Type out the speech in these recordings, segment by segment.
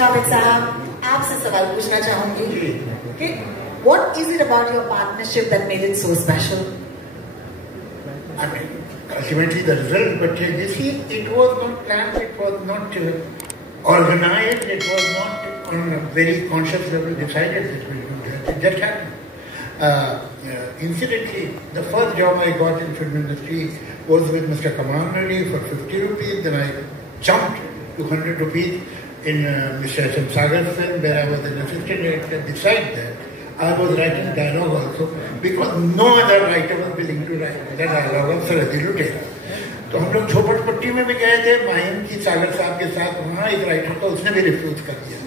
जावेद साहब, आपसे सवाल पूछना चाहूंगी कि what is it about your partnership that made it so special? I mean, ultimately the result, but you see, it was not planned, it was not organized, it was not on a very conscious level decided that we will do that. It just happened. Incidentally, the first job I got in film industry was with Mr. Kamal Ali for 50 rupees, then I jumped to 100 rupees in Mr. H.M. Sagar's film, where I was an assistant director. Besides that, I was writing dialogue also, because no other writer was willing to write the dialogue of Saradi Lutera. तो हम लोग झोपड़पट्टी में भी गए थे माहिम की सागर साहब के साथ, वहाँ एक राइटर था, उसने भी रिफ्यूज कर दिया।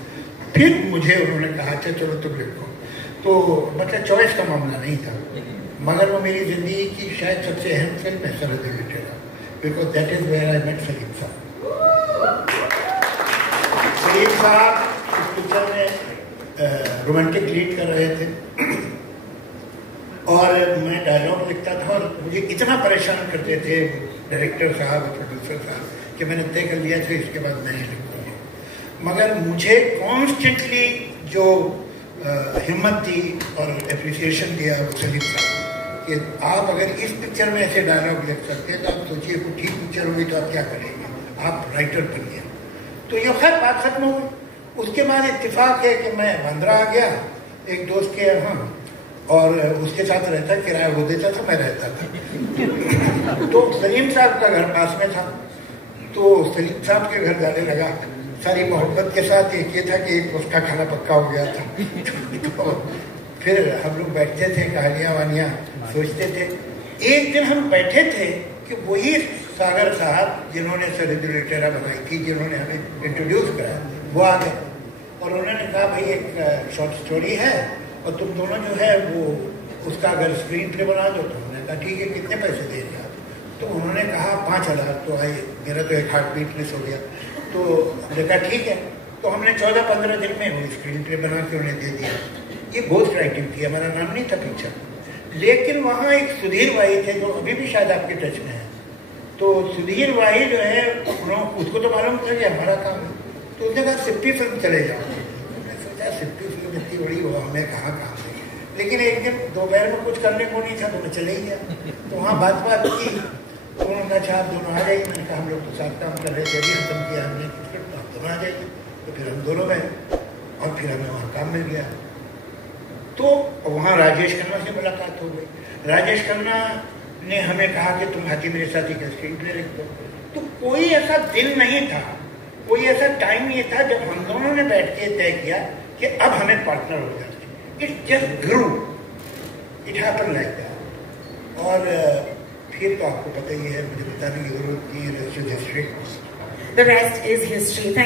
फिर मुझे उन्होंने कहा अच्छा चलो तुम लिखो, तो मतलब चॉइस का मामला नहीं था, मगर वो मेरी जिंदगी की शायद सबसे अहम फिल्म है Sarhadi Lutera, because that is where I met Salim Sahab. Salim साहब इस पिक्चर में रोमांटिक लीड कर रहे थे और मैं डायलॉग लिखता था और मुझे इतना परेशान करते थे डायरेक्टर साहब और प्रोड्यूसर साहब कि मैंने तय कर लिया था इसके बाद मैं ही लिखूंगा। मगर मुझे कॉन्स्टेंटली जो हिम्मत दी और एप्रिसिएशन दिया वो सलीम साहब कि आप अगर इस पिक्चर में ऐसे डायलॉग लिख सकते हैं तो आप सोचिए कोई ठीक पिक्चर होगी तो आप क्या करेंगे, आप राइटर बनिए। तो ये खैर बात खत्म हो गई। उसके बाद इत्तेफाक है कि मैं बांद्रा आ गया एक दोस्त के यहाँ और उसके साथ रहता, किराया वो देता था, मैं रहता था। तो सलीम साहब का घर पास में था, तो सलीम साहब के घर जाने लगा सारी मोहब्बत के साथ। एक ये था कि एक उसका खाना पक्का हो गया था। तो फिर हम लोग बैठते थे, कहानियाँ वानियाँ सोचते थे। एक दिन हम बैठे थे कि वही सागर साहब जिन्होंने सरहदी लुटेरा बनाई थी, जिन्होंने हमें इंट्रोड्यूस कराया, वो आ गए और उन्होंने कहा भाई एक शॉर्ट स्टोरी है और तुम दोनों जो है वो उसका अगर स्क्रीन प्ले बना दो। तो हमने कहा ठीक है, कितने पैसे देंगे आप? तो उन्होंने कहा 5,000। तो आई मेरा तो एक हार्ट बीट मिस हो गया। तो हमने कहा ठीक है। तो हमने 14-15 दिन में वो स्क्रीन प्ले बना के उन्हें दे दिया। ये घोस्ट राइटिंग थी, हमारा नाम नहीं था पिक्चर। लेकिन वहाँ एक सुधीर वाही थे जो अभी भी शायद आपके टच में है। तो सुधीर वाही जो है उसको तो मालूम था कि हमारा काम है, तो उसने कहा सिप्पी फिल्म चले जाओ। मैंने सोचा सिप्पी फिल्म इतनी बड़ी हो, हमें कहाँ काम है। लेकिन एक दिन दोपहर में कुछ करने को नहीं था तो मैं चले ही गया। तो वहाँ बात की, तो उन्होंने कहा अच्छा आप दोनों आ जाइए। मैंने कहा हम लोग तो साथ काम कर रहे थे, अभी खत्म किया हमने फिल्म, तो आप दोनों आ जाइए। तो फिर हम दोनों गए और फिर हमें वहाँ काम मिल गया। तो वहाँ राजेश खन्ना से मुलाकात हो गई। राजेश खन्ना ने हमें कहा कि तुम हाथी मेरे साथ ही स्क्रीन प्ले लिख दो। तो कोई ऐसा दिन नहीं था, कोई ऐसा टाइम नहीं था जब हम दोनों ने बैठ के तय किया कि अब हमें पार्टनर हो जाते। It just grew, it happen like that. और फिर तो आपको पता ही है, मुझे बताने की जरूरत नहीं है, the rest is history. The rest is history. Thank you.